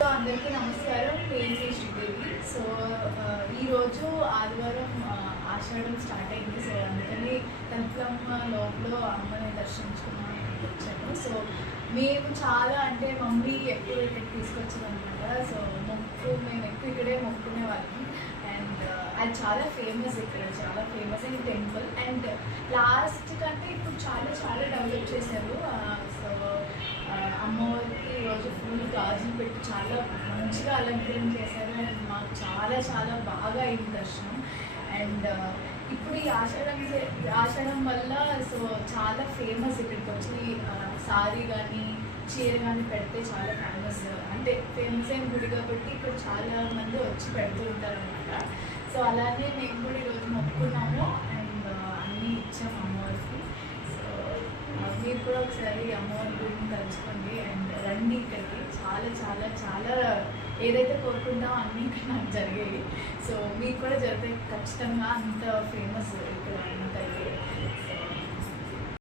So అందరికీ నమస్కారం. పేరు శ్రీ శ్రీదేవి. సో ఈరోజు ఆదివారం ఆషాఢం స్టార్ట్ అయింది. సో అందుకని కల్పలమ్మ లోపల అమ్మని దర్శించుకున్నాను వచ్చాను. సో మేము చాలా అంటే మమ్మీ ఎక్కువ ఇక్కడ తీసుకొచ్చాం అనమాట సో మొక్కు మేము ఎక్కువ ఇక్కడే మొక్కునే వాళ్ళం అండ్ అది చాలా ఫేమస్ ఇక్కడ. చాలా ఫేమస్ అయిన టెంపుల్ అండ్ లాస్ట్ కంటే ఇప్పుడు చాలా చాలా డెవలప్ చేశారు సో అమ్మవారికి ఈరోజు ఫుల్ గాజులు పెట్టి చాలా మంచిగా అలంకరణ చేశారు. అండ్ మాకు చాలా చాలా బాగా అయింది దర్శనం. అండ్ ఇప్పుడు ఈ ఆషాఢం ఆషాఢం వల్ల సో చాలా ఫేమస్ ఇక్కడికి వచ్చి సారీ కానీ చీర కానీ పెడితే చాలా ఫేమస్ అంటే ఫేమస్ అయిన గుడి కాబట్టి ఇక్కడ చాలా మంది వచ్చి పెడుతూ ఉంటారు అనమాట సో అలానే మేము కూడా ఈరోజు మొక్కున్నాము అండ్ అన్నీ ఇచ్చాము అమ్మవారికి. సో మీరు కూడా ఒకసారి అమ్మవారి చాలా చాలా ఏదైతే కోరుకుంటామో అన్నీ ఇక్కడ నాకు జరిగాయి సో మీకు కూడా జరిగితే ఖచ్చితంగా అంత ఫేమస్ ఇక్కడ ఉన్న